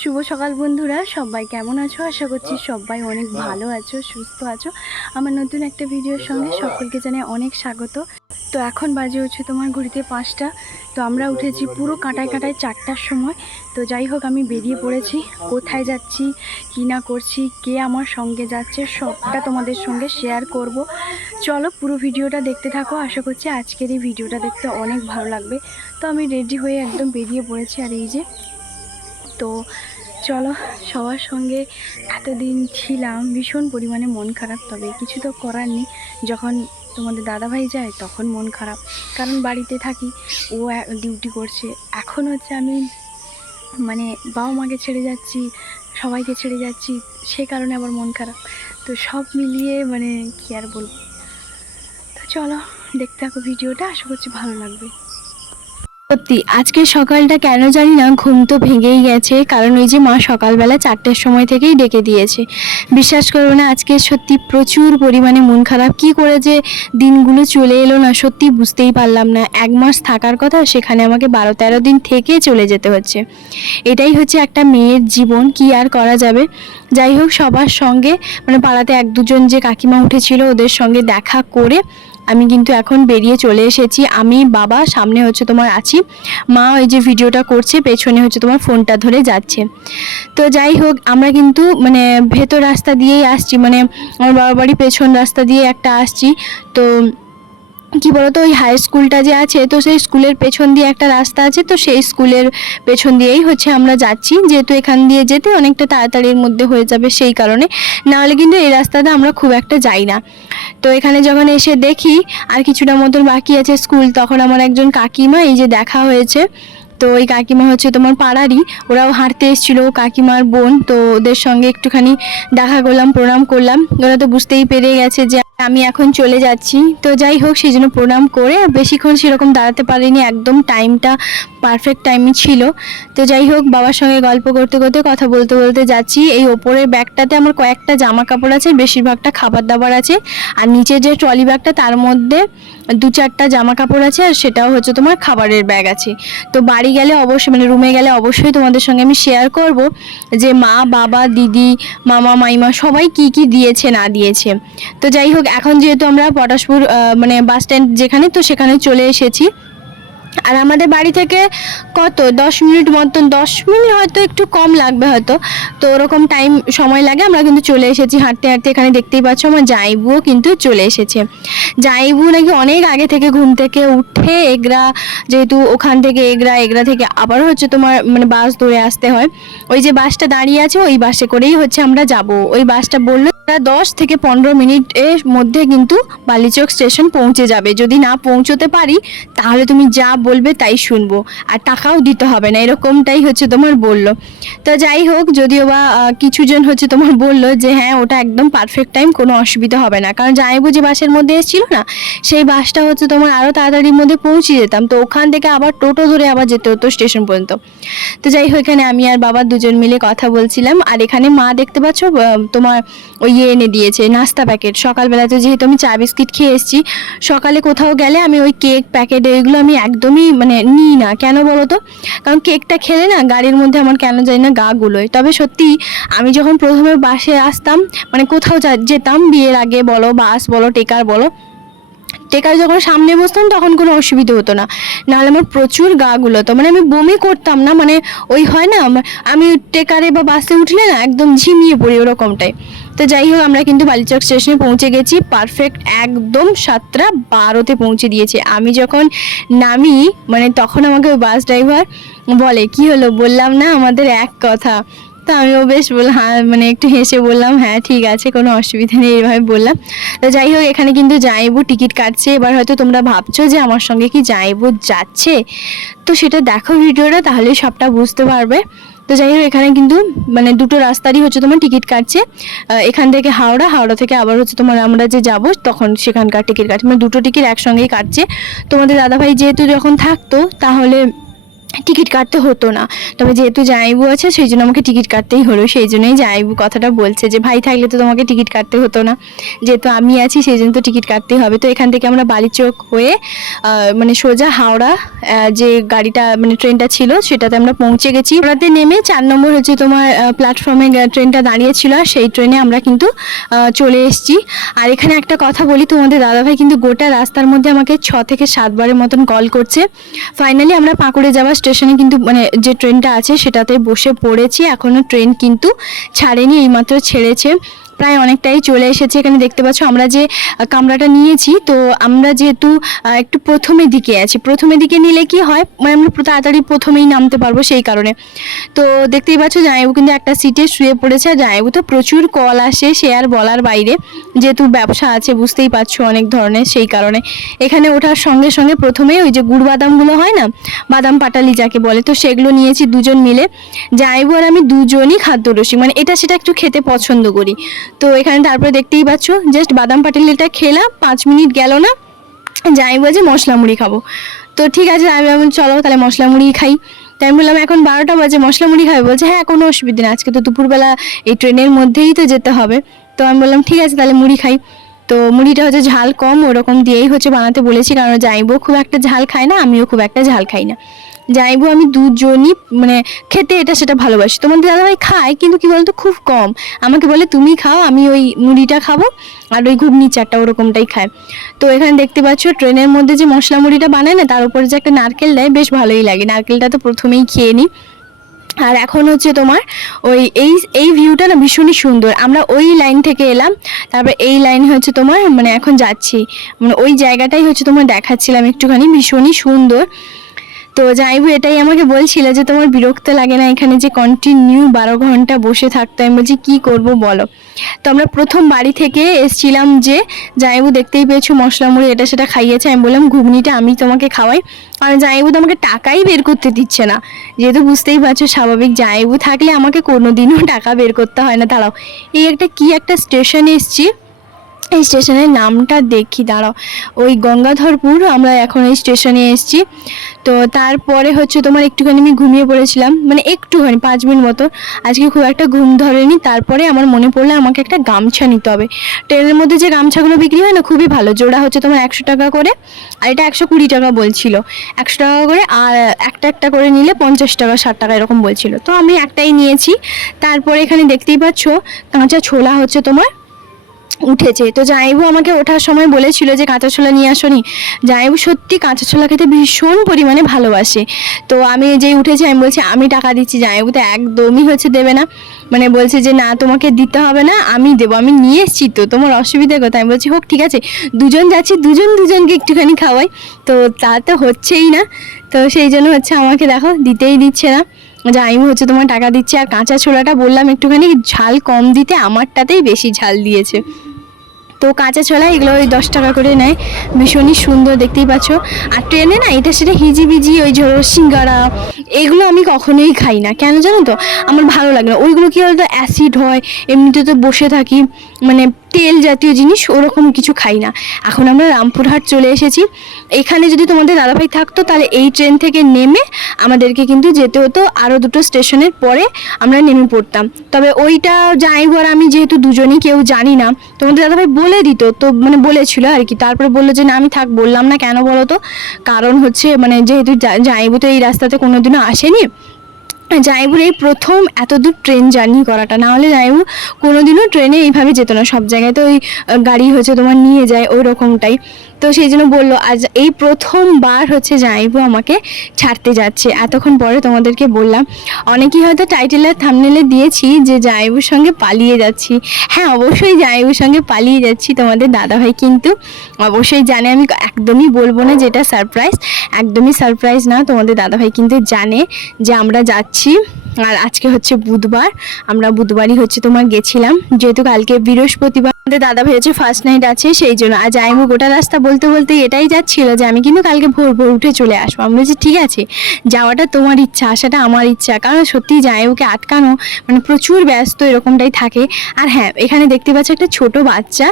শুভ সকাল বন্ধুরা, সবাই কেমন আছো? আশা করছি সবাই অনেক ভালো আছো, সুস্থ আছো। আমার নতুন একটা ভিডিওর সঙ্গে সকলকে জানাই অনেক স্বাগত। তো এখন বাজে হচ্ছে তোমার ঘড়িতে 5টা। তো আমরা উঠেছি পুরো কাঁটায় 4টার সময়। তো যাই হোক, আমি বেরিয়ে পড়েছি। কোথায় যাচ্ছি, কী না করছি, কে আমার সঙ্গে যাচ্ছে, সবটা তোমাদের সঙ্গে শেয়ার করব। চলো পুরো ভিডিওটা দেখতে থাকো। আশা করছি আজকের এই ভিডিওটা দেখতে অনেক ভালো লাগবে। তো আমি রেডি হয়ে একদম বেরিয়ে পড়েছি। আর এই যে, তো চলো, সবার সঙ্গে এতদিন ছিলাম, ভীষণ পরিমাণে মন খারাপ। তবে কিছু তো করার নেই, যখন তোমাদের দাদাভাই যায় তখন মন খারাপ, কারণ বাড়িতে থাকি, ও ডিউটি করছে। এখন হচ্ছে আমি মানে বাবা মাকে ছেড়ে যাচ্ছি, সবাইকে ছেড়ে যাচ্ছি, সে কারণে আবার মন খারাপ। তো সব মিলিয়ে মানে কি আর বলবো। তো চলো দেখতে থাকো ভিডিওটা, আশা করছি ভালো লাগবে। সত্যি আজকে সকালটা কেন জানি না ঘুম তো ভেঙেই গেছে, কারণ ওই যে মা সকালবেলা 4টের সময় থেকেই ডেকে দিয়েছে। বিশ্বাস করবে না, আজকে সত্যি প্রচুর পরিমাণে মন খারাপ। কি করে যে দিনগুলো চলে এলো না, সত্যি বুঝতেই পারলাম না। 1 মাস থাকার কথা, সেখানে আমাকে 12-13 দিন থেকে চলে যেতে হচ্ছে। এটাই হচ্ছে একটা মেয়ের জীবন, কি আর করা যাবে। যাই হোক, সবার সঙ্গে মানে পাড়াতে 1-2জন যে কাকিমা উঠেছিল ওদের সঙ্গে দেখা করে আমি কিন্তু এখন বেরিয়ে চলে এসেছি। আমি, বাবা সামনে হচ্ছে তোমার আছি, মা ওই যে ভিডিওটা করছে, পেছনে হচ্ছে তোমার ফোনটা ধরে যাচ্ছে। তো যাই হোক, আমরা কিন্তু মানে ভেতর রাস্তা দিয়েই আসছি, মানে আমার বাবার বাড়ি পেছন রাস্তা দিয়ে একটা আসছি। তো কি বলতো, ওই হাই স্কুলটা যে আছে, তো সেই স্কুলের পেছন দিয়ে একটা রাস্তা আছে, তো সেই স্কুলের পেছন দিয়েই হচ্ছে আমরা যাচ্ছি, যেহেতু এখান দিয়ে যেতে অনেকটা তাড়াতাড়ির মধ্যে হয়ে যাবে সেই কারণে। নাহলে কিন্তু এই রাস্তাটা আমরা খুব একটা যাই না। তো এখানে যখন এসে দেখি আর কিছুটা মতন বাকি আছে স্কুল, তখন আমার একজন কাকিমা এই যে দেখা হয়েছে। তো ওই কাকিমা হচ্ছে তোমার পাড়ারই, ওরাও হাঁটতে এসেছিলো, কাকিমার বোন। তো ওদের সঙ্গে একটুখানি দেখা করলাম, প্রণাম করলাম। ওরা তো বুঝতেই পেরে গেছে যে আমি এখন চলে যাচ্ছি। তো যাই হোক, সেই জন্য প্রণাম করে বেশিক্ষণ সেরকম দাঁড়াতে পারিনি, একদম টাইমটা পারফেক্ট টাইমই ছিল। তো যাই হোক, বাবার সঙ্গে গল্প করতে করতে, কথা বলতে বলতে যাচ্ছি। এই ওপরের ব্যাগটাতে আমার কয়েকটা জামা কাপড় আছে, বেশিরভাগটা খাবার দাবার আছে। আর নিচে যে ট্রলি ব্যাগটা, তার মধ্যে 2-4টা জামা কাপড় আছে, আর সেটাও হচ্ছে তোমার খাবারের ব্যাগ আছে। তো বাড়ি গেলে অবশ্যই, মানে রুমে গেলে অবশ্যই তোমাদের সঙ্গে আমি শেয়ার করব যে মা, বাবা, দিদি, মামা, মাইমা সবাই কি কি দিয়েছে না দিয়েছে। তো যাই হোক, এখন যেহেতু আমরা পটাশপুর মানে বাস স্ট্যান্ড যেখানে, তো সেখানে চলে এসেছি। আর আমাদের বাড়ি থেকে কত 10 মিনিট মতন, 10 মিনিট হয়তো একটু কম লাগবে হয়তো, তো ওরকম টাইম সময় লাগে। আমরা কিন্তু চলে এসেছি হাঁটতে হাঁটতে। এখানে দেখতেই পাচ্ছ আমার জামাইবুও কিন্তু চলে এসেছে। জামাইবু নাকি অনেক আগে থেকে ঘুম থেকে উঠে এগরা, যেহেতু ওখান থেকে এগরা থেকে আবার হচ্ছে তোমার মানে বাস ধরে আসতে হয়। ওই যে বাসটা দাঁড়িয়ে আছে, ওই বাসে করেই হচ্ছে আমরা যাব। ওই বাসটা বললো 10 থেকে 15 মিনিটের মধ্যে কিন্তু বালিচক স্টেশন পৌঁছে যাবে। যদি না পৌঁছতে পারি তাহলে তুমি যা বলবে তাই শুনবো, আর টাকাও দিতে হবে না, এরকমটাই হচ্ছে তোমার বললো। তো যাই হোক, যদিও বা কিছুজন হচ্ছে তোমার বললো যে হ্যাঁ ওটা একদম পারফেক্ট টাইম, কোনো অসুবিধা হবে না, কারণ জামাইবু যে বাসের মধ্যে এসেছিল না, সেই বাসটা হচ্ছে তোমার আরও তাড়াতাড়ির মধ্যে পৌঁছে যেতাম। তো ওখান থেকে আবার টোটো ধরে আবার যেতে হতো স্টেশন পর্যন্ত। তো যাই হোক, এখানে আমি আর বাবা দুজন মিলে কথা বলছিলাম। আর এখানে মা দেখতে পাচ্ছ তোমার ওই এনে দিয়েছে নাস্তা প্যাকেট। সকালবেলা তো যেহেতু আমি চা বিস্কিট খেয়ে এসেছি, সকালে কোথাও গেলে আমি ওই কেক প্যাকেট এগুলো আমি একদমই মানে নিই না। কেন বলো তো? কারণ কেকটা খেলে না গাড়ির মধ্যে আমার কেন জানি না গা গুলোয়। তবে সত্যি আমি যখন প্রথমে বাসে আসতাম, মানে কোথাও যেতাম, বিয়ের আগে বলো, বাস বলো, টেকার বলো, টেকার যখন সামনে বসতাম তখন কোনো অসুবিধা হতো না, নাহলে আমার প্রচুর গা গুলোতো, মানে আমি বমি করতাম না, মানে ওই হয় না, আমি টেকারে বা বাসে উঠলে না একদম ঝিমিয়ে পড়ি ওরকমটাই। তো যাই হোক, আমরা কিন্তু বালিচক স্টেশনে পৌঁছে গেছি পারফেক্ট, একদম 7:12-তে পৌঁছে দিয়েছে। আমি যখন নামি মানে তখন আমাকে ওই বাস ড্রাইভার বলে কি হলো, বললাম না আমাদের এক কথা। তো আমিও বেশ বললাম, হ্যাঁ মানে একটু হেসে বললাম হ্যাঁ ঠিক আছে, কোনো অসুবিধা নেই, এইভাবে বললাম। তো যাই হোক, এখানে কিন্তু জামাইবু টিকিট কাটছে। এবার হয়তো তোমরা ভাবছো যে আমার সঙ্গে কি জামাইবু যাচ্ছে, তো সেটা দেখো ভিডিওটা, তাহলে সবটা বুঝতে পারবে। তো যাই হোক, এখানে কিন্তু মানে দুটো রাস্তারই হচ্ছে তোমার টিকিট কাটছে। এখান থেকে হাওড়া থেকে আবার হচ্ছে তোমার আমরা যে যাব তখন সেখানকার টিকিট কাটছে, মানে দুটো টিকিট একসঙ্গেই কাটছে। তোমাদের দাদাভাই যেহেতু যখন থাকতো তাহলে টিকিট কাটতে হতো না। তবে যেহেতু জামাইবু আছে সেই জন্য আমাকে টিকিট কাটতেই হলো। সেই জন্যই জামাইবু কথাটা বলছে যে ভাই থাকলে তো তোমাকে টিকিট কাটতে হতো না, যেহেতু আমি আছি সেই জন্য তো টিকিট কাটতেই হবে। তো এখান থেকে আমরা বালিচক হয়ে মানে সোজা হাওড়া যে গাড়িটা মানে ট্রেনটা ছিল সেটাতে আমরা পৌঁছে গেছি। হাওড়াতে নেমে 4 নম্বর হচ্ছে তোমার প্ল্যাটফর্মে ট্রেনটা দাঁড়িয়েছিল, আর সেই ট্রেনে আমরা কিন্তু চলে এসেছি। আর এখানে একটা কথা বলি, তোমাদের দাদাভাই কিন্তু গোটা রাস্তার মধ্যে আমাকে 6 থেকে 7 বারের মতন কল করছে। ফাইনালি আমরা পাকুড়ে যাওয়ার স্টেশনে কিন্তু মানে যে ট্রেনটা আছে সেটাতে বসে পড়েছি। এখনও ট্রেন কিন্তু ছাড়েনি, এইমাত্র ছেড়েছে, প্রায় অনেকটাই চলে এসেছে। এখানে দেখতে পাচ্ছ আমরা যে কামরাটা নিয়েছি, তো আমরা যেহেতু একটু প্রথমের দিকে আছি, প্রথমের দিকে নিলে কি হয় মানে আমরা তাড়াতাড়ি প্রথমেই নামতে পারবো সেই কারণে। তো দেখতেই পাচ্ছ জামাইবু কিন্তু একটা সিটে শুয়ে পড়েছে। আর জামাইবু তো প্রচুর কল আসে, সে আর বলার বাইরে, যেহেতু ব্যবসা আছে বুঝতেই পারছো অনেক ধরনের, সেই কারণে এখানে ওঠার সঙ্গে সঙ্গে প্রথমেই ওই যে গুড় বাদামগুলো হয় না, বাদাম পাটালি যাকে বলে, তো সেগুলো নিয়েছি দুজন মিলে। জামাইবু আর আমি দুজনই খাদ্যরসিক, মানে এটা সেটা একটু খেতে পছন্দ করি। তো এখানে তারপরে দেখতেই পাচ্ছ জাস্ট বাদাম পাটালিটা খেলাম, 5 মিনিট গেল না, জামাইবু যে মশলা মুড়ি খাবো। তো ঠিক আছে, আমি বললাম চলো তাহলে মশলা মুড়ি খাই। তাই আমি বললাম এখন 12টা বাজে, মশলা মুড়ি খাবে? বলছে হ্যাঁ কোনো অসুবিধা নেই, আজকে তো দুপুরবেলা এই ট্রেনের মধ্যেই তো যেতে হবে। তো আমি বললাম ঠিক আছে তাহলে মুড়ি খাই। তো মুড়িটা হচ্ছে ঝাল কম ওরকম দিয়েই হচ্ছে বানাতে বলেছি, কারণ জামাইবু খুব একটা ঝাল খায় না, আমিও খুব একটা ঝাল খাই না। জামাইবু আমি দুজনই মানে খেতে এটা সেটা ভালোবাসি। তোমাদের দাদাভাই খায় কিন্তু কি বলতো খুব কম, আমাকে বলে তুমি খাও, আমি ওই মুড়িটা খাবো আর ওই ঘুগনি চাটটা ওরকমটাই খায়। তো এখানে দেখতে পাচ্ছ ট্রেনের মধ্যে যে মশলা মুড়িটা বানায় না, তার উপরে যে একটা নারকেল দেয়, বেশ ভালোই লাগে। নারকেলটা তো প্রথমেই খেয়ে নিই। আর এখন হচ্ছে তোমার ওই এই ভিউটা না ভীষণই সুন্দর। আমরা ওই লাইন থেকে এলাম, তারপর এই লাইন হচ্ছে তোমার মানে এখন যাচ্ছি, মানে ওই জায়গাটাই হচ্ছে তোমার দেখাচ্ছিলাম একটুখানি, ভীষণই সুন্দর। তো জামাইবু এটাই আমাকে বলছিল যে তোমার বিরক্ত লাগে না এখানে যে কন্টিনিউ 12 ঘন্টা বসে থাকতে? আমি বলছি কী করবো বলো। তো আমরা প্রথম বাড়ি থেকে এসছিলাম, যে জামাইবু দেখতেই পেয়েছো মশলা মুড়ি এটা সেটা খাইয়েছে, আমি বললাম ঘুগনিটা আমি তোমাকে খাওয়াই। আর জামাইবু তো আমাকে টাকাই বের করতে দিচ্ছে না, যেহেতু বুঝতেই পারছো স্বাভাবিক, জামাইবু থাকলে আমাকে কোনোদিনও টাকা বের করতে হয় না। দাঁড়াও, এই একটা কি একটা স্টেশনে এসছি, এই স্টেশনের নামটা দেখি, দাঁড়াও, ওই গঙ্গাধরপুর আমরা এখন এই স্টেশনে এসেছি। তো তারপরে হচ্ছে তোমার একটুখানি আমি ঘুমিয়ে পড়েছিলাম, মানে একটুখানি 5 মিনিট মতো, আজকে খুব একটা ঘুম ধরেনি। তারপরে আমার মনে পড়লো আমাকে একটা গামছা নিতে হবে। ট্রেনের মধ্যে যে গামছাগুলো বিক্রি হয় না খুবই ভালো, জোড়া হচ্ছে তোমার 100 টাকা করে, আর এটা 120 টাকা বলছিল, 100 টাকা করে, আর একটা একটা করে নিলে 50 টাকা 60 টাকা এরকম বলছিল। তো আমি একটাই নিয়েছি। তারপরে এখানে দেখতেই পাচ্ছ কাঁচা ছোলা হচ্ছে তোমার উঠেছে। তো জামাইবু আমাকে ওঠার সময় বলেছিল যে কাঁচা ছোলা নিয়ে আসনি। জামাইবু সত্যি কাঁচা ছোলা খেতে ভীষণ পরিমাণে ভালোবাসে। তো আমি যেই উঠেছি আমি বলছি আমি টাকা দিচ্ছি, জামাইবু তো একদমই হচ্ছে দেবে না, মানে বলছে যে না তোমাকে দিতে হবে না, আমি দেবো, আমি নিয়ে এসেছি তো, তোমার অসুবিধা কোথায়? আমি বলছি হোক ঠিক আছে, দুজন যাচ্ছি, দুজনকে একটুখানি খাওয়াই। তো তা তো হচ্ছেই না, তো সেই জন্য হচ্ছে আমাকে দেখো দিতেই দিচ্ছে না। জামাইবু হচ্ছে তোমার টাকা দিচ্ছে। আর কাঁচা ছোলাটা বললাম একটুখানি ঝাল কম দিতে, আমারটাতেই বেশি ঝাল দিয়েছে। তো কাঁচা ছোলা এগুলো ওই 10 টাকা করে নেয়, ভীষণই সুন্দর দেখতেই পাচ্ছ। আর ট্রেনে না এটা সেটা হিজিবিজি ওই সিঙ্গারা এগুলো আমি কখনোই খাই না, কেন জানো তো, আমার ভালো লাগে না ওইগুলো। কি বলতো অ্যাসিড হয়, এমনিতে তো বসে থাকি, মানে তেল জাতীয় জিনিস ওরকম কিছু খাই না। এখন আমরা রামপুরহাট চলে এসেছি। এখানে যদি তোমাদের দাদাভাই থাকতো তাহলে এই ট্রেন থেকে নেমে আমাদেরকে কিন্তু যেতে হতো আরও 2টো স্টেশনের পরে আমরা নেমে পড়তাম। তবে ওইটা জামাইবু আর আমি যেহেতু দুজনেই কেউ জানি না, তোমাদের দাদাভাই বলে দিত, তো মানে বলেছিল আর কি, তারপরে বললো যে না আমি থাক, বললাম না কেন বলো তো, কারণ হচ্ছে মানে যেহেতু জামাইবু তো এই রাস্তাতে কোনোদিনও আসেনি, জামাইবুর এই প্রথম এত দূর ট্রেন জার্নি করাটা, না হলে জামাইবু কোনোদিনও ট্রেনে এইভাবে যেত না, সব জায়গায় তো ওই গাড়ি হচ্ছে তোমার নিয়ে যায় ওই রকমটাই। তো সেই জন্য বললো আজ এই প্রথমবার হচ্ছে জামাইবু আমাকে ছাড়তে যাচ্ছে। এতক্ষণ পরে তোমাদেরকে বললাম, অনেকেই হয়তো টাইটেলের থাম্বনেলে দিয়েছি যে জামাইবুর সঙ্গে পালিয়ে যাচ্ছি। হ্যাঁ অবশ্যই জামাইবুর সঙ্গে পালিয়ে যাচ্ছি, তোমাদের দাদাভাই কিন্তু অবশ্যই জানে, আমি একদমই বলবো না যেটা সারপ্রাইজ, একদমই সারপ্রাইজ না, তোমাদের দাদাভাই কিন্তু জানে যে আমরা যাচ্ছি। আর আজকে হচ্ছে বুধবার, আমরা বুধবারই হচ্ছে তোমার গেছিলাম, যেহেতু কালকে বৃহস্পতিবার আমাদের দাদা ভাই হচ্ছে ফার্স্ট নাইট আছে সেই জন্য। আর জামাইবু গোটা রাস্তা বলতে বলতে এটাই যাচ্ছিল যে আমি কিন্তু কালকে ভোর ভোর উঠে চলে আসবো। আমি বলছি ঠিক আছে, যাওয়াটা তোমার ইচ্ছা, আসাটা আমার ইচ্ছা, কারণ সত্যি জামাইবুকে আটকানো মানে প্রচুর ব্যস্ত এরকমটাই থাকে। আর হ্যাঁ, এখানে দেখতে পাচ্ছ একটা ছোট বাচ্চা,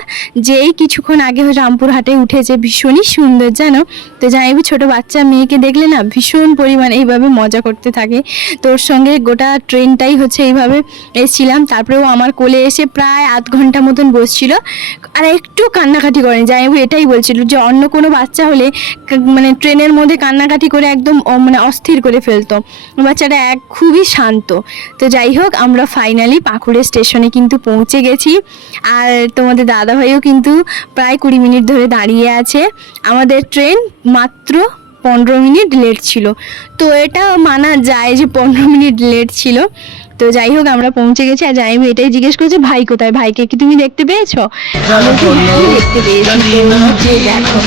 যে এই কিছুক্ষণ আগে রামপুরহাটে উঠেছে, ভীষণই সুন্দর জানো। তো জামাইবু ছোট বাচ্চা মেয়েকে দেখলে না ভীষণ পরিমাণে এইভাবে মজা করতে থাকে। তোর সঙ্গে গোটা ট্রেনটাই হচ্ছে এইভাবে এসেছিলাম। তারপরেও আমার কোলে এসে প্রায় আধ ঘন্টা মতন বসছিল, আর একটু কান্নাকাটি করেনি। জামাইবু এটাই বলছিল যে অন্য কোনো বাচ্চা হলে মানে ট্রেনের মধ্যে কান্নাকাটি করে একদম মানে অস্থির করে ফেলতো, বাচ্চাটা খুবই শান্ত। তো যাই হোক, আমরা ফাইনালি পাকুড়ে স্টেশনে কিন্তু পৌঁছে গেছি। আর তোমাদের দাদাভাইও কিন্তু প্রায় 20 মিনিট ধরে দাঁড়িয়ে আছে। আমাদের ট্রেন মাত্র 15 মিনিট লেট ছিল, তো এটা মানা যায় যে 15 মিনিট লেট ছিল। তো যাই হোক, আমরা পৌঁছে গেছি। আর জামাইবু এটাই জিজ্ঞেস করছে ভাই কোথায়, ভাইকে কি তুমি দেখতে পেয়েছো? আমি বলছি, হ্যাঁ, দেখতে পেয়েছি। তো যে দেখো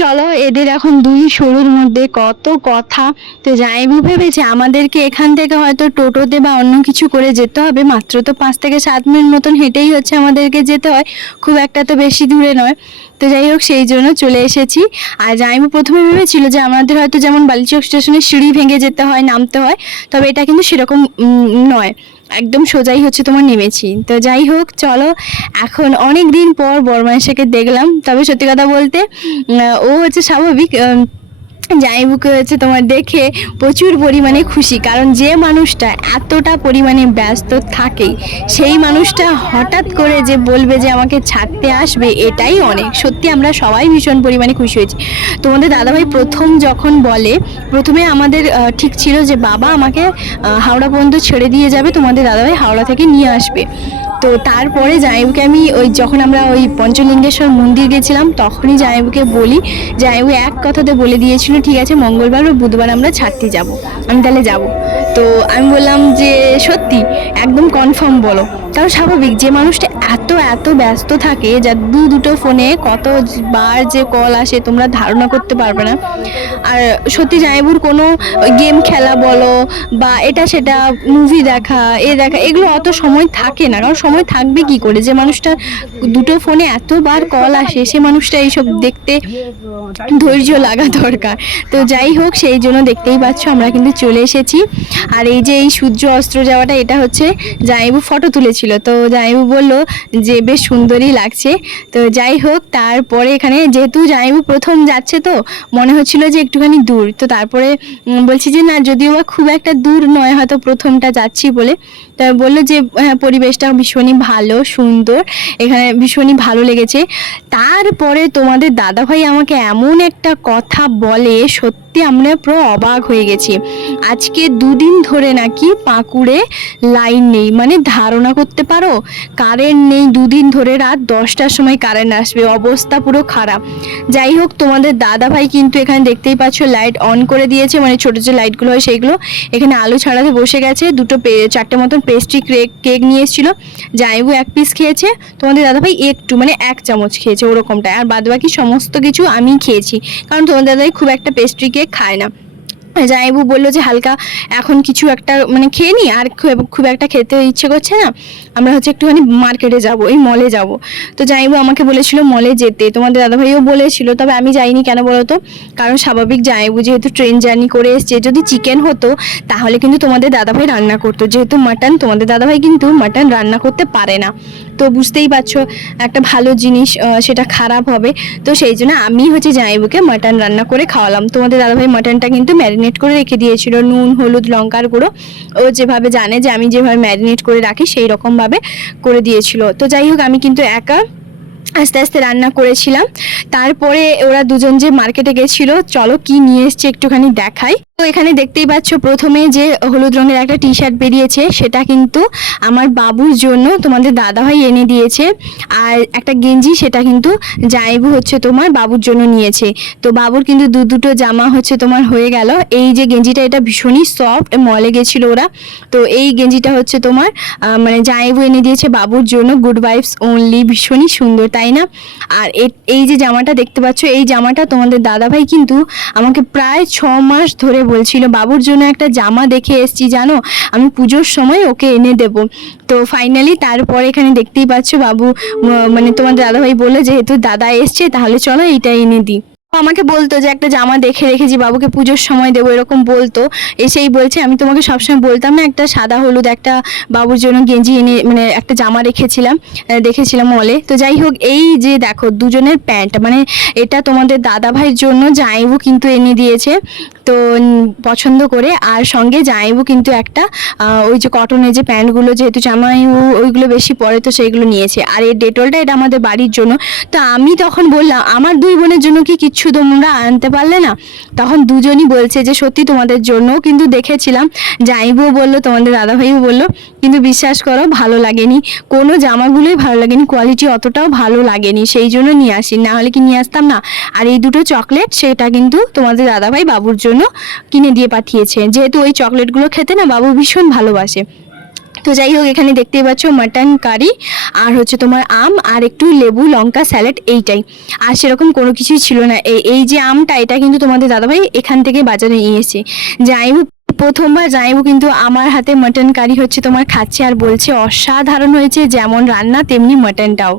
চলো, এদের এখন দুই সরুর মধ্যে কত কথা। তো জামাইবু ভেবেছে আমাদেরকে এখান থেকে হয়তো টোটোতে বা অন্য কিছু করে যেতে হবে, মাত্র তো 5 থেকে 7 মিনিট মতন হেঁটেই হচ্ছে আমাদেরকে যেতে হয়, খুব একটা তো বেশি দূরে নয়। তো যাই হোক, সেই জন্য চলে এসেছি। আর জামাইবু প্রথমে ভেবেছিল যে আমাদের হয়তো যেমন বালিচক স্টেশনে সিঁড়ি ভেঙে যেতে হয়, নামতে হয়, তবে এটা কিন্তু সেরকম নয়, একদম সোজাই হচ্ছে তোমার নেমেছি। তো যাই হোক, চলো, এখন অনেক দিন পর বরমাইশাকে দেখলাম। তবে সত্যি কথা বলতে ও হচ্ছে স্বাভাবিক, জামাইবুকে হচ্ছে তোমার দেখে প্রচুর পরিমাণে খুশি, কারণ যে মানুষটা এতটা পরিমাণে ব্যস্ত থাকে সেই মানুষটা হঠাৎ করে যে বলবে যে আমাকে ছাড়তে আসবে, এটাই অনেক। সত্যি আমরা সবাই ভীষণ পরিমাণে খুশি হয়েছি। তোমাদের দাদাভাই প্রথম যখন বলে, প্রথমে আমাদের ঠিক ছিল যে বাবা আমাকে হাওড়া পর্যন্ত ছেড়ে দিয়ে যাবে, তোমাদের দাদাভাই হাওড়া থেকে নিয়ে আসবে। তো তারপরে জামাইবুকে আমি যখন আমরা ওই পঞ্চলিঙ্গেশ্বর মন্দির গেছিলাম তখনই জামাইবুকে বলি, জামাইবু এক কথাতে বলে দিয়েছিল ঠিক আছে মঙ্গলবার বা বুধবার আমরা ছাড়তে যাব, আমি তাহলে যাব। তো আমি বললাম যে সত্যি একদম কনফার্ম বলো, কারণ স্বাভাবিক যে মানুষটা এত এত ব্যস্ত থাকে, যার দুটো ফোনে কতবার যে কল আসে তোমরা ধারণা করতে পারবে না। আর সত্যি জামাইবুর কোনো গেম খেলা বলো বা এটা সেটা মুভি দেখা এগুলো অত সময় থাকে না, কারণ সময় থাকবে কি করে, যে মানুষটা দুটো ফোনে এতবার কল আসে সে মানুষটা এইসব দেখতে ধৈর্য লাগা দরকার। তো যাই হোক, সেই জন্য দেখতেই পাচ্ছ আমরা কিন্তু চলে এসেছি। আর এই যে এই সূর্য অস্ত্র যাওয়াটা, এটা হচ্ছে জামাইবু ফটো তুলেছিল, তো জামাইবু বললো যে বেশ সুন্দরই লাগছে। তো যাই হোক, তারপরে এখানে যেহেতু জামাইবু প্রথম যাচ্ছে তো মনে হচ্ছিল যে একটুখানি দূর, তো তারপরে বলছি যে না, যদিও বা খুব একটা দূর নয়, হয়তো প্রথমটা যাচ্ছি বলে। তা বললো যে হ্যাঁ, পরিবেশটা ভীষণই ভালো, সুন্দর, এখানে ভীষণই ভালো লেগেছে। তারপরে তোমাদের দাদাভাই আমাকে এমন একটা কথা বলে, সত্যি আমরা পুরো অবাক হয়ে গেছি। আজকে 2 দিন ধরে নাকি পাকুড়ে লাইন নেই, মানে ধারণা করতে পারো, কারেন্ট নেই 2 দিন ধরে। রাত 10টার সময় কারেন্ট আসবে, অবস্থা পুরো খারাপ। যাই হোক, তোমাদের দাদাভাই কিন্তু এখানে দেখতেই পাচ্ছ লাইট অন করে দিয়েছে, মানে ছোটো যে লাইটগুলো হয় সেইগুলো। এখানে আলু ছাড়াতে বসে গেছে, 4টে মতন পেস্ট্রি কেক নিয়ে এসেছিলো, জামাইবু 1 পিস খেয়েছে, তোমাদের দাদাভাই একটু মানে 1 চামচ খেয়েছে ওরকমটা, আর বাদবাকি সমস্ত কিছু আমি খেয়েছি, কারণ তোমাদের দাদাভাই খুব একটা পেস্ট্রি কেক খায় না। জামাইবু বললো যে হালকা এখন কিছু একটা মানে খেয়ে নি, আর খুব একটা খেতে ইচ্ছে করছে না, আমরা হচ্ছে একটুখানি মার্কেটে যাব, এই মলে যাব। তো জামাইবু আমাকে বলেছিল মলে যেতে, তোমাদের দাদাভাইও বলেছিল, তবে আমি যাইনি। কেন বলো তো, কারণ স্বাভাবিক জামাইবু যেহেতু ট্রেন জার্নি করে এসছে, যদি চিকেন হতো তাহলে কিন্তু তোমাদের দাদাভাই রান্না করতো, যেহেতু মাটন, তোমাদের দাদাভাই কিন্তু মাটন রান্না করতে পারে না। তো বুঝতেই পারছো একটা ভালো জিনিস সেটা খারাপ হবে। তো সেই জন্য আমি হচ্ছে জামাইবুকে মাটন রান্না করে খাওয়ালাম। তোমাদের দাদাভাই মাটনটা কিন্তু ম্যারিনেট করে রেখে দিয়েছিল, নুন হলুদ লঙ্কার গুঁড়ো, ও যেভাবে জানে যে আমি যেভাবে ম্যারিনেট করে রাখি সেই রকমভাবে করে দিয়েছিল। তো যাই হোক, আমি কিন্তু একা আস্তে আস্তে রান্না করেছিলাম। তারপরে ওরা দুজন যে মার্কেটে গেছিলো, চলো কি নিয়ে এসছে একটুখানি দেখাই। তো এখানে দেখতেই পাচ্ছ প্রথমে যে হলুদ রঙের একটা টি শার্ট বেরিয়েছে সেটা কিন্তু আমার বাবুর জন্য তোমাদের দাদাভাই এনে দিয়েছে। আর একটা গেঞ্জি সেটা কিন্তু জামাইবু হচ্ছে তোমার বাবুর জন্য নিয়েছে। তো বাবুর কিন্তু দুটো জামা হচ্ছে তোমার হয়ে গেল। এই যে গেঞ্জিটা এটা ভীষণই সফট, মলে গেছিলো ওরা। তো এই গেঞ্জিটা হচ্ছে তোমার মানে জামাইবু এনে দিয়েছে বাবুর জন্য, গুড ভাইবস অনলি, ভীষণই সুন্দর তাই না। আর এই যে জামাটা দেখতে পাচ্ছ এই জামাটা তোমাদের দাদাভাই কিন্তু আমাকে প্রায় 6 মাস ধরে বলছিল বাবুর জন্য একটা জামা দেখে এসেছি জানো, আমি পুজোর সময় ওকে এনে দেব। তো ফাইনালি তারপরে এখানে দেখতেই পাচ্ছ বাবু মানে তোমার দাদাভাই বললো যেহেতু দাদা এসছে তাহলে চলো এইটা এনে দিই। আমাকে বলতো যে একটা জামা দেখে রেখেছি বাবুকে পুজোর সময় দেবো, এরকম বলতো। এসেই বলছে আমি তোমাকে সবসময় বলতাম না একটা সাদা হলুদ একটা বাবুর জন্য গেঞ্জি এনে মানে একটা জামা রেখেছিলাম, দেখেছিলাম মলে। তো যাই হোক এই যে দেখো দুজনের প্যান্ট, মানে এটা তোমাদের দাদা ভাইয়ের জন্য জামাইবু কিন্তু এনে দিয়েছে তো পছন্দ করে। আর সঙ্গে জামাইবু কিন্তু একটা ওই যে কটনের যে প্যান্টগুলো যেহেতু জামাইবু ওইগুলো বেশি পরে তো সেইগুলো নিয়েছে। আর এই ডেটলটা এটা আমাদের বাড়ির জন্য। তো আমি তখন বললাম আমার 2 বোনের জন্য কি কিচ্ছু তোমরা আনতে পারলে না? তখন দুজনই বলছে যে সত্যি তোমাদের জন্য কিন্তু দেখেছিলাম, জামাইবুও বললো তোমাদের দাদাভাইও বললো, কিন্তু বিশ্বাস করো ভালো লাগেনি, কোনো জামাগুলোই ভালো লাগেনি, কোয়ালিটি অতটাও ভালো লাগেনি, সেই জন্য নিয়ে আসি, না হলে কি নিয়ে আসতাম না। আর এই দুটো চকলেট সেটা কিন্তু তোমাদের দাদাভাই বাবুর জন্য কিনে দিয়ে পাঠিয়েছে, যেহেতু ওই চকলেটগুলো খেতে না বাবু ভীষণ ভালোবাসে। তো যাই হোক এখানে দেখতেই পাচ্ছ মাটন কারি আর হচ্ছে তোমার আম আর একটু লেবু লঙ্কা স্যালাড, এইটাই। আর সেরকম কোনো কিছুই ছিল না। এই যে আমটা এটা কিন্তু তোমাদের দাদাভাই এখান থেকে বাজারে নিয়ে এসেছে। জামাইবু প্রথমবার জামাইবু কিন্তু আমার হাতে মাটন কারি হচ্ছে তোমার খাচ্ছে আর বলছে অসাধারণ হয়েছে, যেমন রান্না তেমনি মাটনটাও।